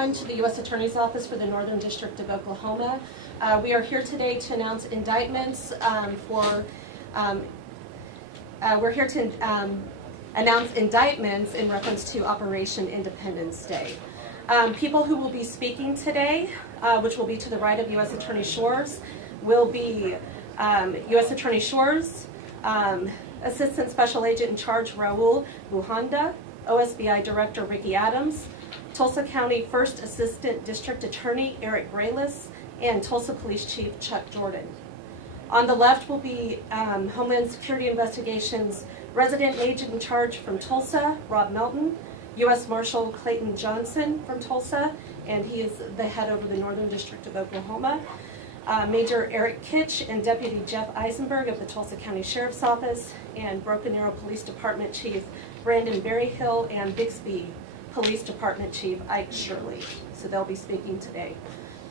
everyone to the U.S. Attorney's Office for the Northern District of Oklahoma. We are here today to announce indictments announce indictments in reference to Operation Independence Day. People who will be speaking today, which will be to the right of U.S. Attorney Shores, will be U.S. Attorney Shores, Assistant Special Agent in Charge Raul Buhanda, OSBI Director Ricky Adams, Tulsa County First Assistant District Attorney Eric Graylis, and Tulsa Police Chief Chuck Jordan. On the left will be Homeland Security Investigations Resident Agent in Charge from Tulsa, Rob Melton, U.S. Marshal Clayton Johnson from Tulsa, and he is the head over the Northern District of Oklahoma. Major Eric Kitch and Deputy Jeff Eisenberg of the Tulsa County Sheriff's Office, and Broken Arrow Police Department Chief Brandon Berryhill and Bixby Police Department Chief Ike Shirley. So they'll be speaking today.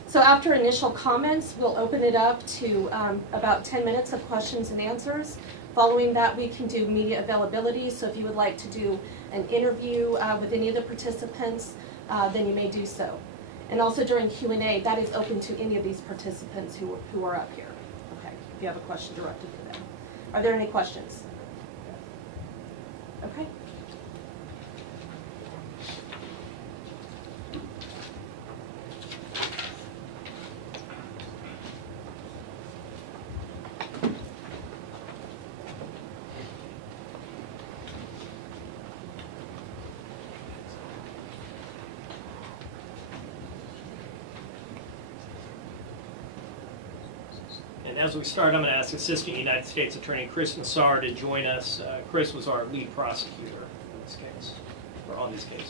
So after initial comments, we'll open it up to about 10 minutes of questions and answers. Following that, we can do media availability. So if you would like to do an interview with any of the participants, then you may do so. And also during Q&A, that is open to any of these participants who are up here. Okay, if you have a question directed to them. Are there any questions? Okay. As we start, I'm going to ask Assistant United States Attorney Chris Nassar to join us. Chris was our lead prosecutor in this case, or on these cases.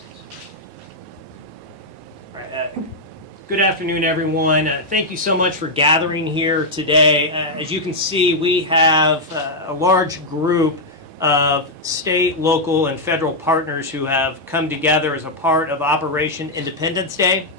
All right. Good afternoon, everyone. Thank you so much for gathering here today. As you can see, we have a large group of state, local, and federal partners who have come together as a part of Operation Independence Day.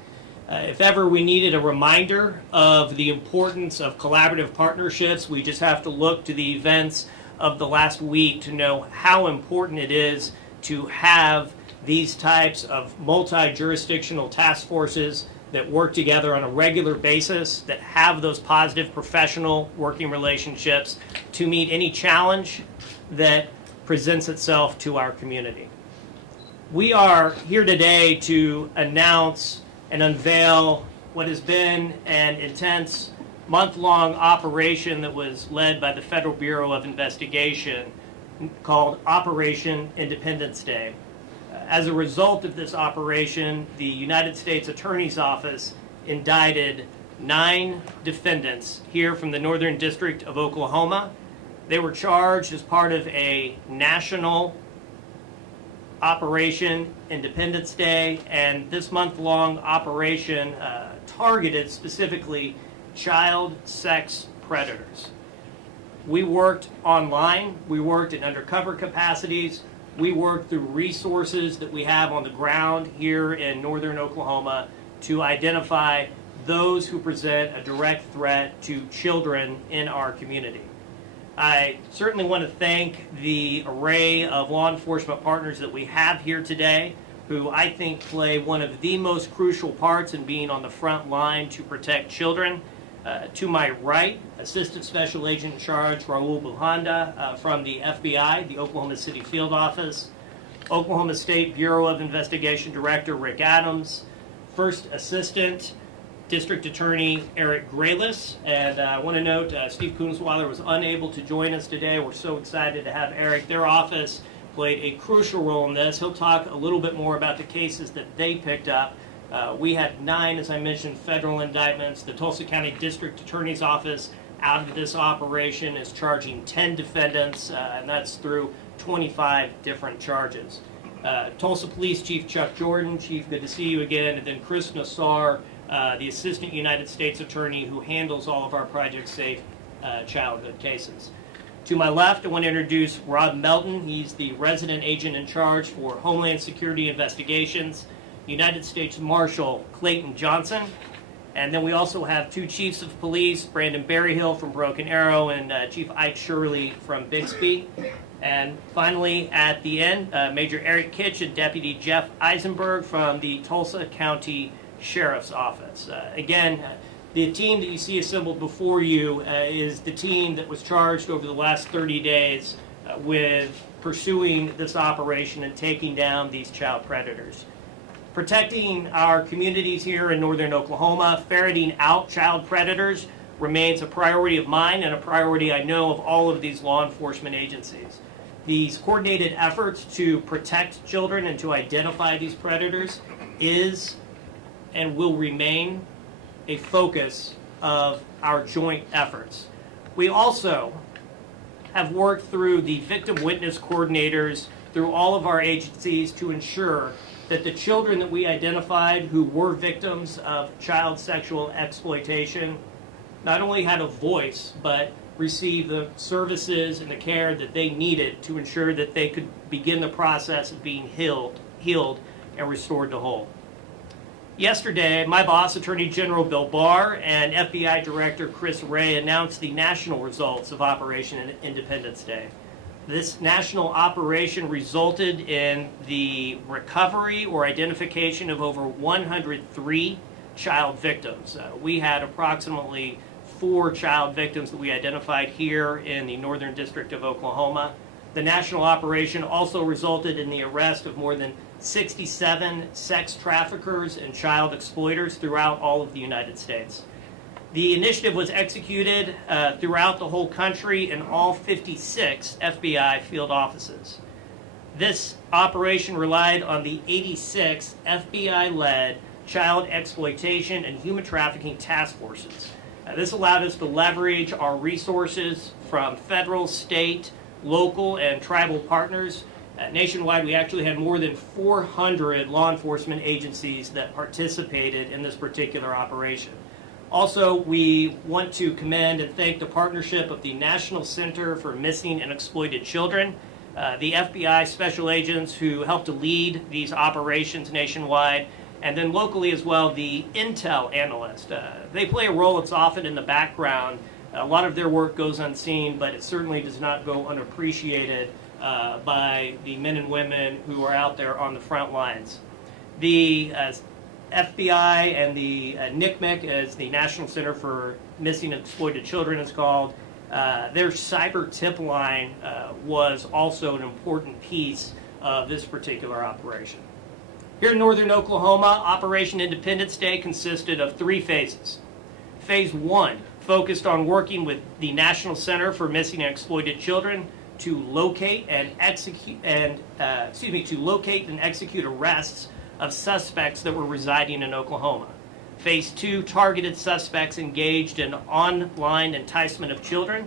If ever we needed a reminder of the importance of collaborative partnerships, we just have to look to the events of the last week to know how important it is to have these types of multi-jurisdictional task forces that work together on a regular basis, that have those positive professional working relationships to meet any challenge that presents itself to our community. We are here today to announce and unveil what has been an intense month-long operation that was led by the Federal Bureau of Investigation called Operation Independence Day. As a result of this operation, the United States Attorney's Office indicted 9 defendants here from the Northern District of Oklahoma. They were charged as part of a national Operation Independence Day, and this month-long operation targeted specifically child sex predators. We worked online, we worked in undercover capacities, we worked through resources that we have on the ground here in northern Oklahoma to identify those who present a direct threat to children in our community. I certainly want to thank the array of law enforcement partners that we have here today, who I think play one of the most crucial parts in being on the front line to protect children. To my right, Assistant Special Agent in Charge Raul Buhanda from the FBI, the Oklahoma City Field Office, Oklahoma State Bureau of Investigation Director Rick Adams, First Assistant District Attorney Eric Graylis, and I want to note Steve Kunzweiler was unable to join us today. We're so excited to have Eric. Their office played a crucial role in this. He'll talk a little bit more about the cases that they picked up. We had 9, as I mentioned, federal indictments. The Tulsa County District Attorney's Office out of this operation is charging 10 defendants, and that's through 25 different charges. Tulsa Police Chief Chuck Jordan, Chief, good to see you again, and then Chris Nassar, the Assistant United States Attorney who handles all of our Project Safe childhood cases. To my left, I want to introduce Rob Melton. He's the Resident Agent in Charge for Homeland Security Investigations, United States Marshal Clayton Johnson. And then we also have 2 Chiefs of Police, Brandon Berryhill from Broken Arrow and Chief Ike Shirley from Bixby. And finally, at the end, Major Eric Kitch and Deputy Jeff Eisenberg from the Tulsa County Sheriff's Office. Again, the team that you see assembled before you is the team that was charged over the last 30 days with pursuing this operation and taking down these child predators. Protecting our communities here in northern Oklahoma, ferreting out child predators remains a priority of mine and a priority I know of all of these law enforcement agencies. These coordinated efforts to protect children and to identify these predators is and will remain a focus of our joint efforts. We also have worked through the victim witness coordinators through all of our agencies to ensure that the children that we identified who were victims of child sexual exploitation not only had a voice, but received the services and the care that they needed to ensure that they could begin the process of being healed and restored to whole. Yesterday, my boss, Attorney General Bill Barr, and FBI Director Chris Wray announced the national results of Operation Independence Day. This national operation resulted in the recovery or identification of over 103 child victims. We had approximately 4 child victims that we identified here in the Northern District of Oklahoma. The national operation also resulted in the arrest of more than 67 sex traffickers and child exploiters throughout all of the United States. The initiative was executed throughout the whole country in all 56 FBI field offices. This operation relied on the 86 FBI-led child exploitation and human trafficking task forces. This allowed us to leverage our resources from federal, state, local, and tribal partners. Nationwide, we actually had more than 400 law enforcement agencies that participated in this particular operation. Also, we want to commend and thank the partnership of the National Center for Missing and Exploited Children, the FBI special agents who helped to lead these operations nationwide, and then locally as well, the intel analyst. They play a role that's often in the background. A lot of their work goes unseen, but it certainly does not go unappreciated by the men and women who are out there on the front lines. The FBI and the NCMEC, as the National Center for Missing and Exploited Children is called, their cyber tip line was also an important piece of this particular operation. Here in northern Oklahoma, Operation Independence Day consisted of 3 phases. Phase 1 focused on working with the National Center for Missing and Exploited Children to locate and execute arrests of suspects that were residing in Oklahoma. Phase 2 targeted suspects engaged in online enticement of children.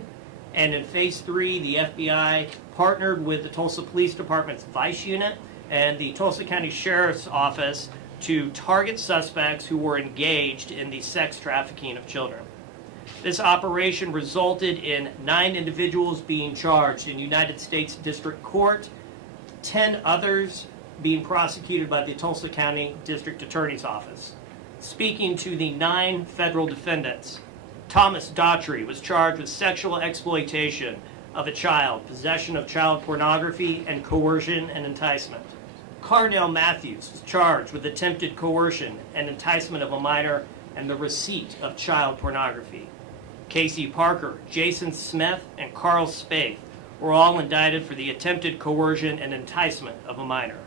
And in Phase 3, the FBI partnered with the Tulsa Police Department's Vice Unit and the Tulsa County Sheriff's Office to target suspects who were engaged in the sex trafficking of children. This operation resulted in 9 individuals being charged in United States District Court, 10 others being prosecuted by the Tulsa County District Attorney's Office. Speaking to the 9 federal defendants, Thomas Daughtry was charged with sexual exploitation of a child, possession of child pornography, and coercion and enticement. Carnell Matthews was charged with attempted coercion and enticement of a minor and the receipt of child pornography. Casey Parker, Jason Smith, and Carl Spaeth were all indicted for the attempted coercion and enticement of a minor.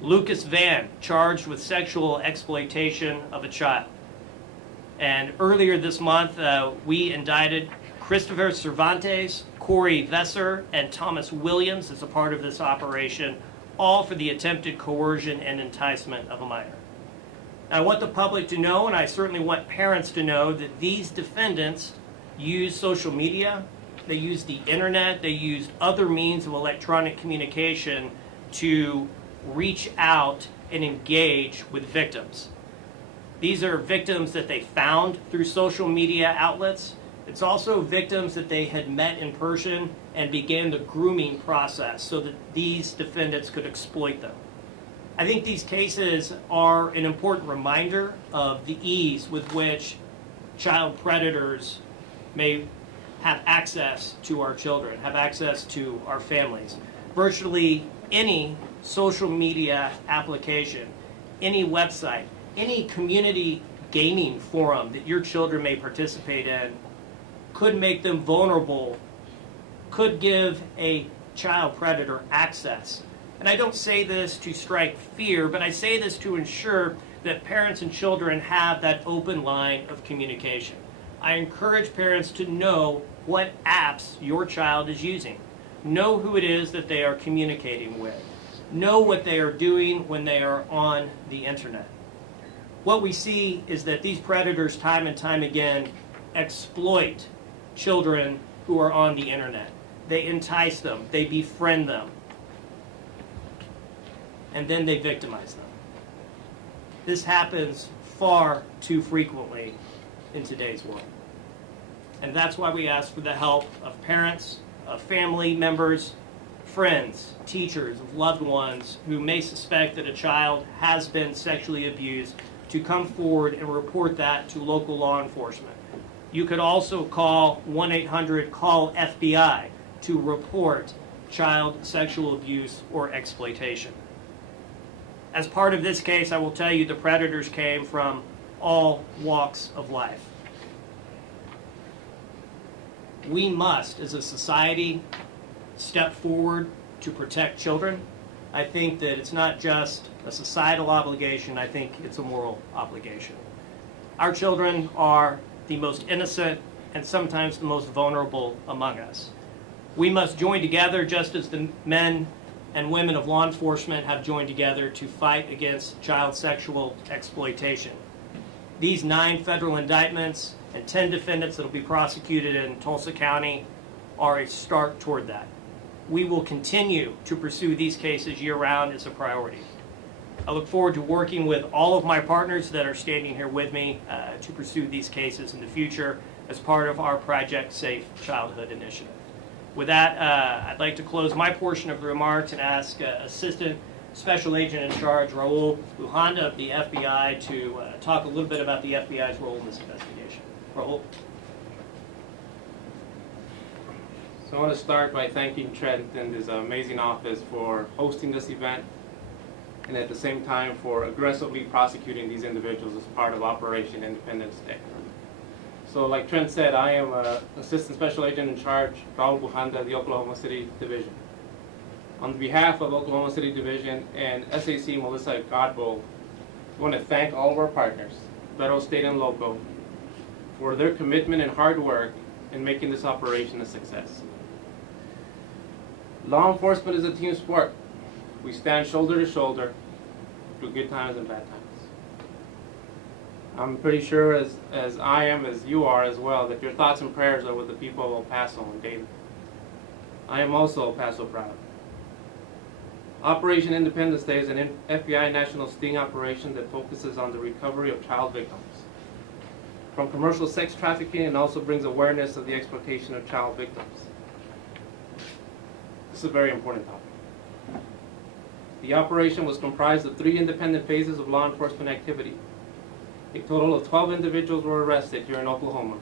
Lucas Van, charged with sexual exploitation of a child. And earlier this month, we indicted Christopher Cervantes, Corey Vesser, and Thomas Williams as a part of this operation, all for the attempted coercion and enticement of a minor. I want the public to know, and I certainly want parents to know, that these defendants use social media, they use the internet, they used other means of electronic communication to reach out and engage with victims. These are victims that they found through social media outlets. It's also victims that they had met in person and began the grooming process so that these defendants could exploit them. I think these cases are an important reminder of the ease with which child predators may have access to our children, have access to our families. Virtually any social media application, any website, any community gaming forum that your children may participate in could make them vulnerable, could give a child predator access. And I don't say this to strike fear, but I say this to ensure that parents and children have that open line of communication. I encourage parents to know what apps your child is using. Know who it is that they are communicating with. Know what they are doing when they are on the internet. What we see is that these predators time and time again exploit children who are on the internet. They entice them, they befriend them, and then they victimize them. This happens far too frequently in today's world. And that's why we ask for the help of parents, of family members, friends, teachers, of loved ones who may suspect that a child has been sexually abused to come forward and report that to local law enforcement. You could also call 1-800-CALL-FBI to report child sexual abuse or exploitation. As part of this case, I will tell you the predators came from all walks of life. We must, as a society, step forward to protect children. I think that it's not just a societal obligation, I think it's a moral obligation. Our children are the most innocent and sometimes the most vulnerable among us. We must join together just as the men and women of law enforcement have joined together to fight against child sexual exploitation. These 9 federal indictments and 10 defendants that will be prosecuted in Tulsa County are a start toward that. We will continue to pursue these cases year-round as a priority. I look forward to working with all of my partners that are standing here with me to pursue these cases in the future as part of our Project Safe Childhood initiative. With that, I'd like to close my portion of the remarks and ask Assistant Special Agent in Charge Raul Luhanda of the FBI to talk a little bit about the FBI's role in this investigation. Raul. So I want to start by thanking Trent and his amazing office for hosting this event and at the same time for aggressively prosecuting these individuals as part of Operation Independence Day. So like Trent said, I am Assistant Special Agent in Charge, Raul Luhanda, the Oklahoma City Division. On behalf of Oklahoma City Division and SAC Melissa Godbold, I want to thank all of our partners, federal, state, and local, for their commitment and hard work in making this operation a success. Law enforcement is a team sport. We stand shoulder to shoulder through good times and bad times. I'm pretty sure as I am, as you are as well, that your thoughts and prayers are with the people of El Paso and David. I am also El Paso proud. Operation Independence Day is an FBI national sting operation that focuses on the recovery of child victims from commercial sex trafficking and also brings awareness of the exploitation of child victims. This is a very important topic. The operation was comprised of 3 independent phases of law enforcement activity. A total of 12 individuals were arrested here in Oklahoma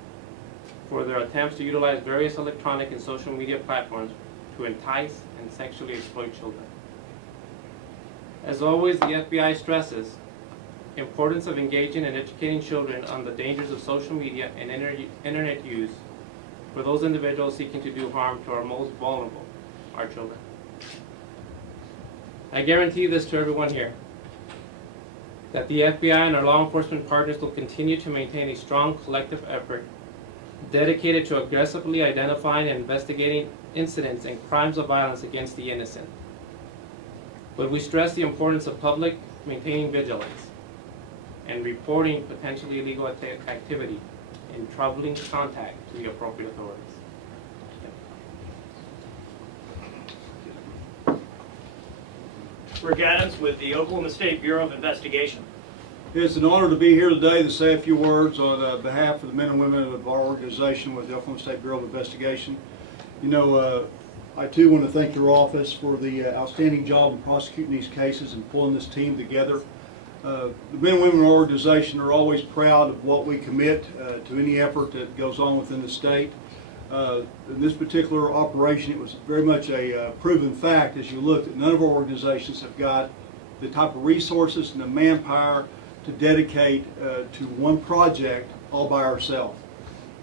for their attempts to utilize various electronic and social media platforms to entice and sexually exploit children. As always, the FBI stresses the importance of engaging and educating children on the dangers of social media and internet use for those individuals seeking to do harm to our most vulnerable, our children. I guarantee this to everyone here, that the FBI and our law enforcement partners will continue to maintain a strong collective effort dedicated to aggressively identifying and investigating incidents and crimes of violence against the innocent. But we stress the importance of public maintaining vigilance and reporting potentially illegal activity in troubling contact to the appropriate authorities. Rick Adams with the Oklahoma State Bureau of Investigation. It's an honor to be here today to say a few words on behalf of the men and women of our organization with the Oklahoma State Bureau of Investigation. You know, I too want to thank your office for the outstanding job in prosecuting these cases and pulling this team together. The men and women of our organization are always proud of what we commit to any effort that goes on within the state. In this particular operation, it was very much a proven fact as you looked that none of our organizations have got the type of resources and the manpower to dedicate to one project all by ourselves.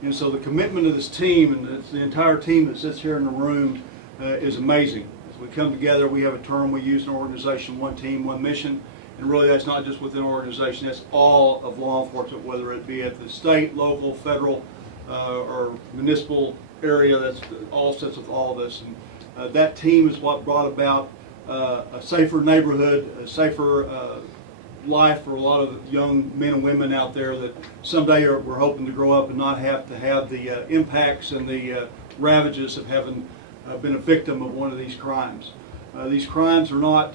And so the commitment of this team, and it's the entire team that sits here in the room, is amazing. As we come together, we have a term we use in our organization, one team, one mission. And really that's not just within our organization, that's all of law enforcement, whether it be at the state, local, federal, or municipal area. That's all sets with all of this. And that team is what brought about a safer neighborhood, a safer life for a lot of young men and women out there that someday we're hoping to grow up and not have to have the impacts and the ravages of having been a victim of one of these crimes. These crimes are not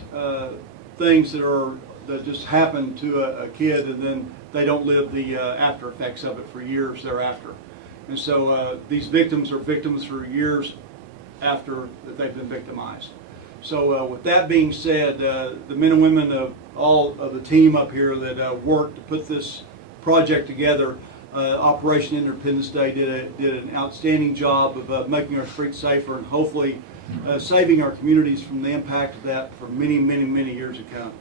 things that just happen to a kid and then they don't live the after effects of it for years thereafter. And so these victims are victims for years after that they've been victimized. So with that being said, the men and women of all of the team up here that worked to put this project together, Operation Independence Day did an outstanding job of making our streets safer and hopefully saving our communities from the impact of that for many, many, many years to come.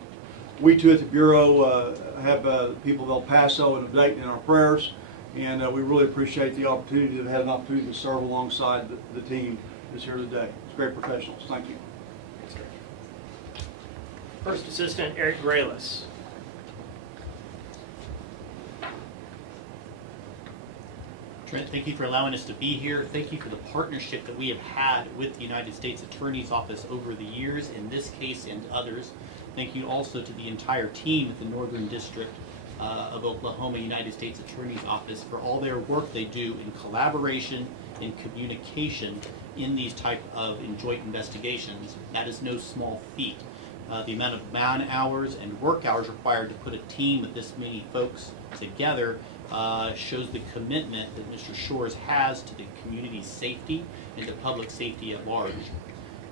We too at the Bureau have people of El Paso and of Dayton in our prayers, and we really appreciate the opportunity to have had an opportunity to serve alongside the team that's here today. It's great professionals. Thank you. First Assistant Eric Graylis. Trent, thank you for allowing us to be here. Thank you for the partnership that we have had with the United States Attorney's Office over the years, in this case and others. Thank you also to the entire team at the Northern District of Oklahoma United States Attorney's Office for all their work they do in collaboration and communication in these type of joint investigations. That is no small feat. The amount of man hours and work hours required to put a team of this many folks together shows the commitment that Mr. Shores has to the community's safety and to public safety at large.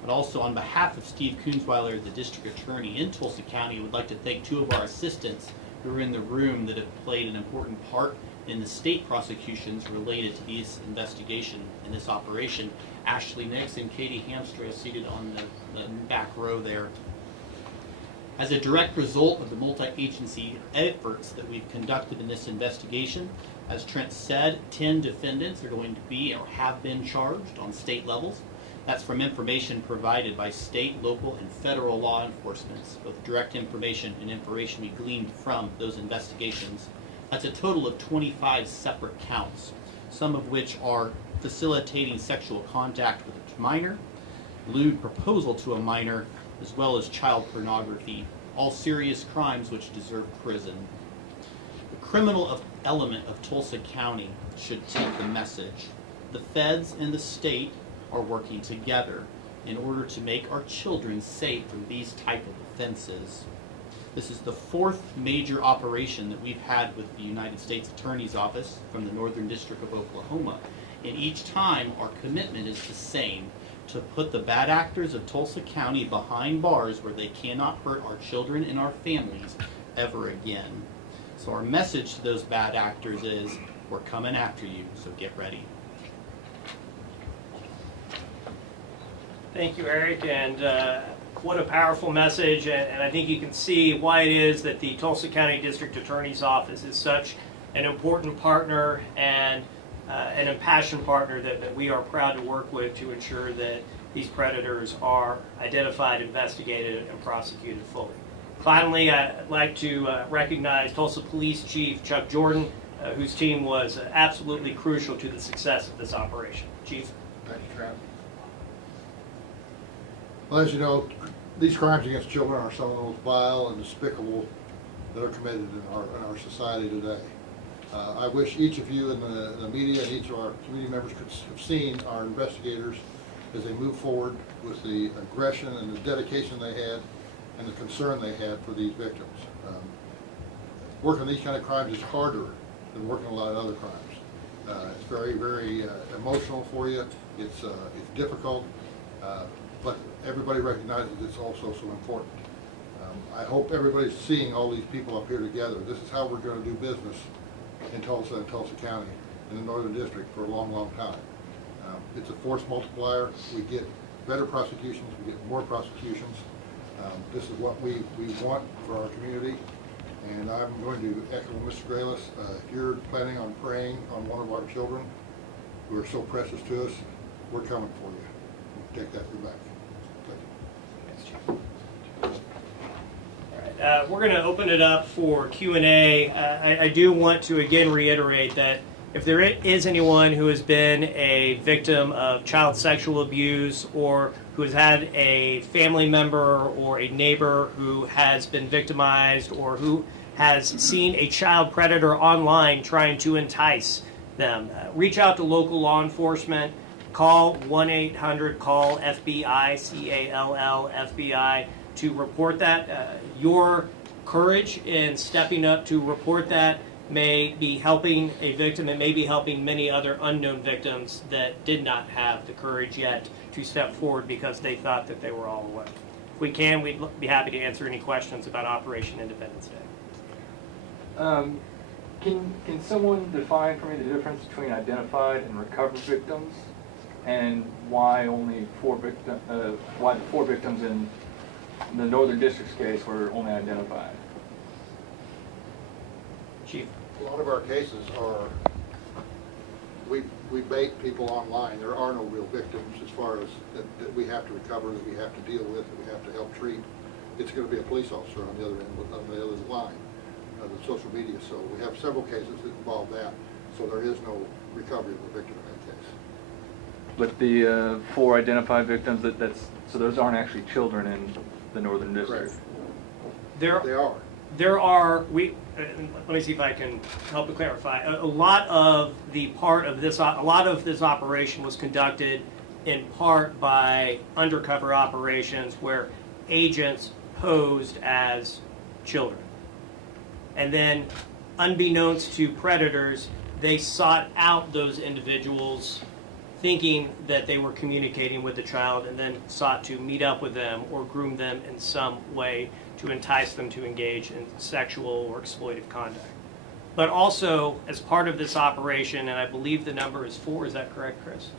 But also on behalf of Steve Kunzweiler, the District Attorney in Tulsa County, I would like to thank two of our assistants who are in the room that have played an important part in the state prosecutions related to this investigation and this operation. Ashley Nix and Katie Hamstra seated on the back row there. As a direct result of the multi-agency efforts that we've conducted in this investigation, as Trent said, 10 defendants are going to be or have been charged on state levels. That's from information provided by state, local, and federal law enforcement, both direct information and information we gleaned from those investigations. That's a total of 25 separate counts, some of which are facilitating sexual contact with a minor, lewd proposal to a minor, as well as child pornography, all serious crimes which deserve prison. The criminal element of Tulsa County should take the message. The feds and the state are working together in order to make our children safe from these type of offenses. This is the fourth major operation that we've had with the United States Attorney's Office from the Northern District of Oklahoma. And each time our commitment is the same: to put the bad actors of Tulsa County behind bars where they cannot hurt our children and our families ever again. So our message to those bad actors is, we're coming after you, so get ready. Thank you, Eric, and what a powerful message, and I think you can see why it is that the Tulsa County District Attorney's Office is such an important partner and an impassioned partner that we are proud to work with to ensure that these predators are identified, investigated, and prosecuted fully. Finally, I'd like to recognize Tulsa Police Chief Chuck Jordan, whose team was absolutely crucial to the success of this operation. Chief. Thank you, Trent. Well, as you know, these crimes against children are some of the most vile and despicable that are committed in our society today. I wish each of you in the media and each of our community members could have seen our investigators as they move forward with the aggression and the dedication they had and the concern they had for these victims. Working these kind of crimes is harder than working a lot of other crimes. It's very, very emotional for you. It's difficult, but everybody recognizes it's also so important. I hope everybody's seeing all these people up here together. This is how we're going to do business in Tulsa and Tulsa County in the Northern District for a long, long time. It's a force multiplier. We get better prosecutions, we get more prosecutions. This is what we want for our community, And I'm going to echo Mr. Graylis. If you're planning on preying on one of our children who are so precious to us, we're coming for you. We'll take that through back. Thank you. We're going to open it up for Q&A. I do want to again reiterate that if there is anyone who has been a victim of child sexual abuse or who has had a family member or a neighbor who has been victimized or who has seen a child predator online trying to entice them, reach out to local law enforcement. Call 1-800-CALL-FBI, C-A-L-L, FBI, to report that. Your courage in stepping up to report that may be helping a victim. It may be helping many other unknown victims that did not have the courage yet to step forward because they thought that they were all aware. If we can, we'd be happy to answer any questions about Operation Independence Day. Can someone define for me the difference between identified and recovered victims, and why only why the 4 victims in the Northern District's case were only identified? Chief. A lot of our cases are, we bait people online. There are no real victims as far as that we have to recover, that we have to deal with, that we have to help treat. It's going to be a police officer on the other end, on the other line, the social media. So we have several cases that involve that. So there is no recovery of a victim in that case. But the 4 identified victims, so those aren't actually children in the Northern District. Correct. There are, let me see if I can help to clarify. A lot of this operation was conducted in part by undercover operations where agents posed as children. And then, unbeknownst to predators, they sought out those individuals thinking that they were communicating with the child and then sought to meet up with them or groom them in some way to entice them to engage in sexual or exploitive conduct. But also, as part of this operation, and I believe the number is 4, is that correct, Chris?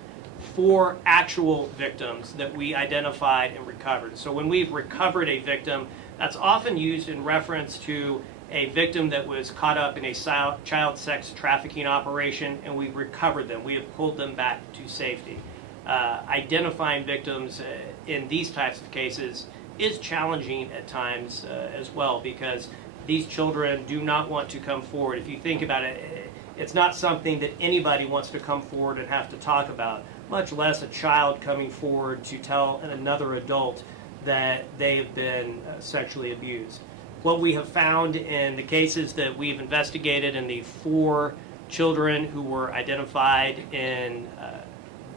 4 actual victims that we identified and recovered. So when we've recovered a victim, that's often used in reference to a victim that was caught up in a child sex trafficking operation, and we recovered them. We have pulled them back to safety. Identifying victims in these types of cases is challenging at times as well, because these children do not want to come forward. If you think about it, it's not something that anybody wants to come forward and have to talk about, much less a child coming forward to tell another adult that they have been sexually abused. What we have found in the cases that we've investigated and the 4 children who were identified in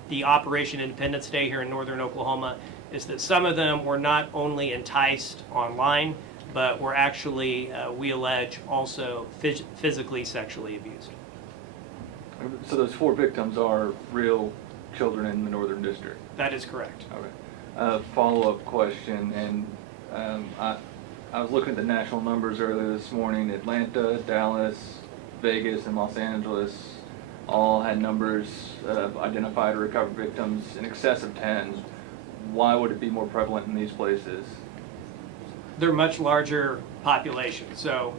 the Operation Independence Day here in northern Oklahoma is that some of them were not only enticed online, but were actually, we allege, also physically sexually abused. So those 4 victims are real children in the Northern District? That is correct. Okay. Follow-up question, and I was looking at the national numbers earlier this morning. Atlanta, Dallas, Vegas, and Los Angeles all had numbers of identified or recovered victims in excess of 10. Why would it be more prevalent in these places? They're much larger populations. So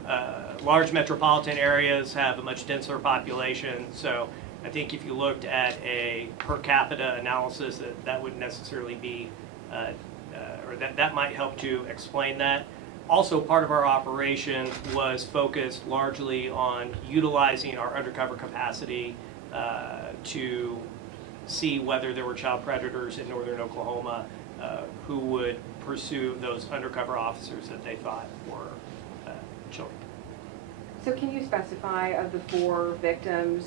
large metropolitan areas have a much denser population. So I think if you looked at a per capita analysis, that wouldn't necessarily be, or that might help to explain that. Also, part of our operation was focused largely on utilizing our undercover capacity to see whether there were child predators in northern Oklahoma who would pursue those undercover officers that they thought were children. So can you specify, of the 4 victims,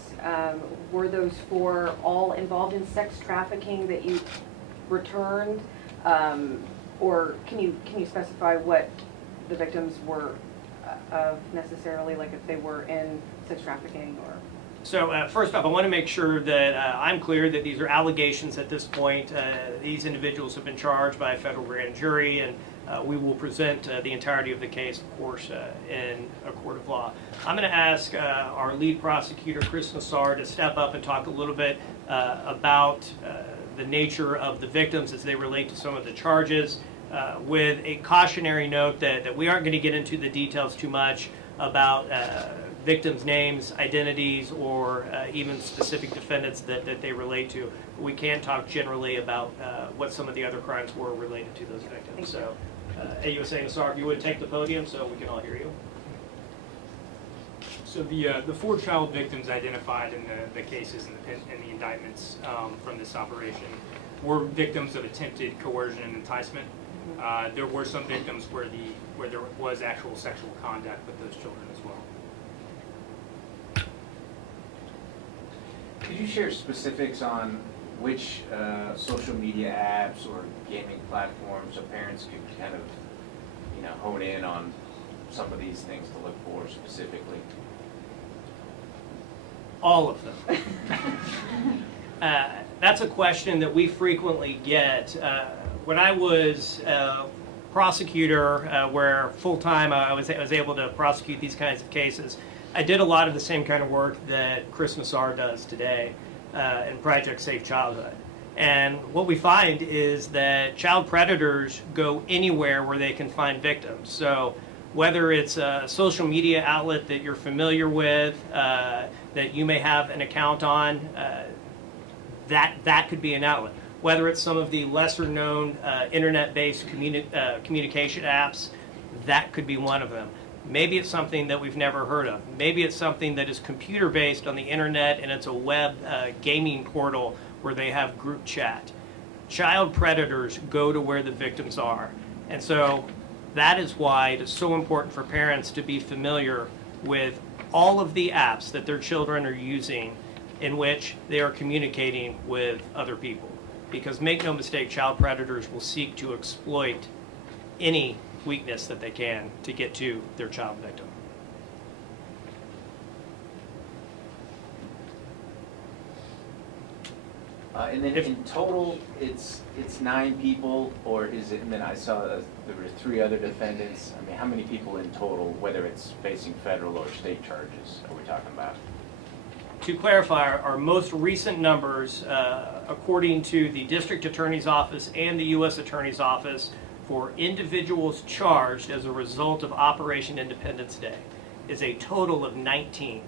were those 4 all involved in sex trafficking that you returned? Or can you specify what the victims were of necessarily, like if they were in sex trafficking or? So first off, I want to make sure that I'm clear that these are allegations at this point. These individuals have been charged by a federal grand jury, and we will present the entirety of the case, of course, in a court of law. I'm going to ask our lead prosecutor, Chris Nassar, to step up and talk a little bit about the nature of the victims as they relate to some of the charges, with a cautionary note that we aren't going to get into the details too much about victims' names, identities, or even specific defendants that they relate to. We can't talk generally about what some of the other crimes were related to those victims. So, AUSA and SAR, if you would take the podium so we can all hear you. So the 4 child victims identified in the cases and the indictments from this operation were victims of attempted coercion and enticement. There were some victims where there was actual sexual conduct with those children as well. Could you share specifics on which social media apps or gaming platforms so parents could kind of, hone in on some of these things to look for specifically? All of them. That's a question that we frequently get. When I was a prosecutor, where full-time I was able to prosecute these kinds of cases, I did a lot of the same kind of work that Chris Massar does today in Project Safe Childhood. And what we find is that child predators go anywhere where they can find victims. So whether it's a social media outlet that you're familiar with, that you may have an account on, that could be an outlet. Whether it's some of the lesser known internet-based communication apps, that could be one of them. Maybe it's something that we've never heard of. Maybe it's something that is computer-based on the internet and it's a web gaming portal where they have group chat. Child predators go to where the victims are. And so that is why it is so important for parents to be familiar with all of the apps that their children are using in which they are communicating with other people. Because make no mistake, child predators will seek to exploit any weakness that they can to get to their child victim. And then in total, it's 9 people, or is it? And then I saw there were 3 other defendants. I mean, how many people in total, whether it's facing federal or state charges, are we talking about? To clarify, our most recent numbers, according to the District Attorney's Office and the U.S. Attorney's Office, for individuals charged as a result of Operation Independence Day, is a total of 19.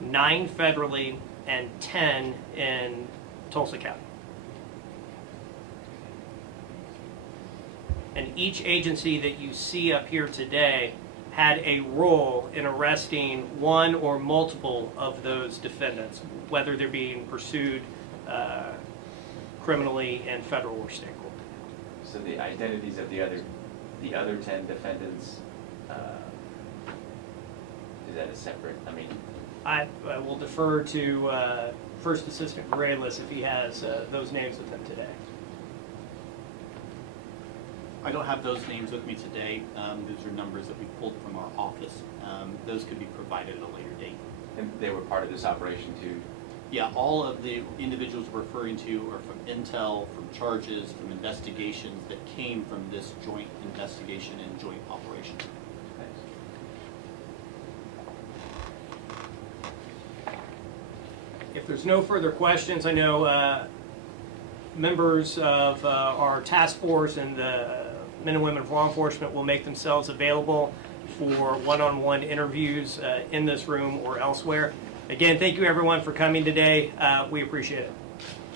9 federally and 10 in Tulsa County. And each agency that you see up here today had a role in arresting one or multiple of those defendants, whether they're being pursued criminally in federal or state court. So the identities of the other 10 defendants, is that a separate? I mean, I will defer to First Assistant Morales if he has those names with him today. I don't have those names with me today. Those are numbers that we pulled from our office. Those could be provided at a later date. and they were part of this operation too? Yeah, all of the individuals we're referring to are from intel, from charges, from investigations that came from this joint investigation and joint operation. Thanks. If there's no further questions, I know members of our task force and the men and women of law enforcement will make themselves available for one-on-one interviews in this room or elsewhere. Again, thank you everyone for coming today. We appreciate it.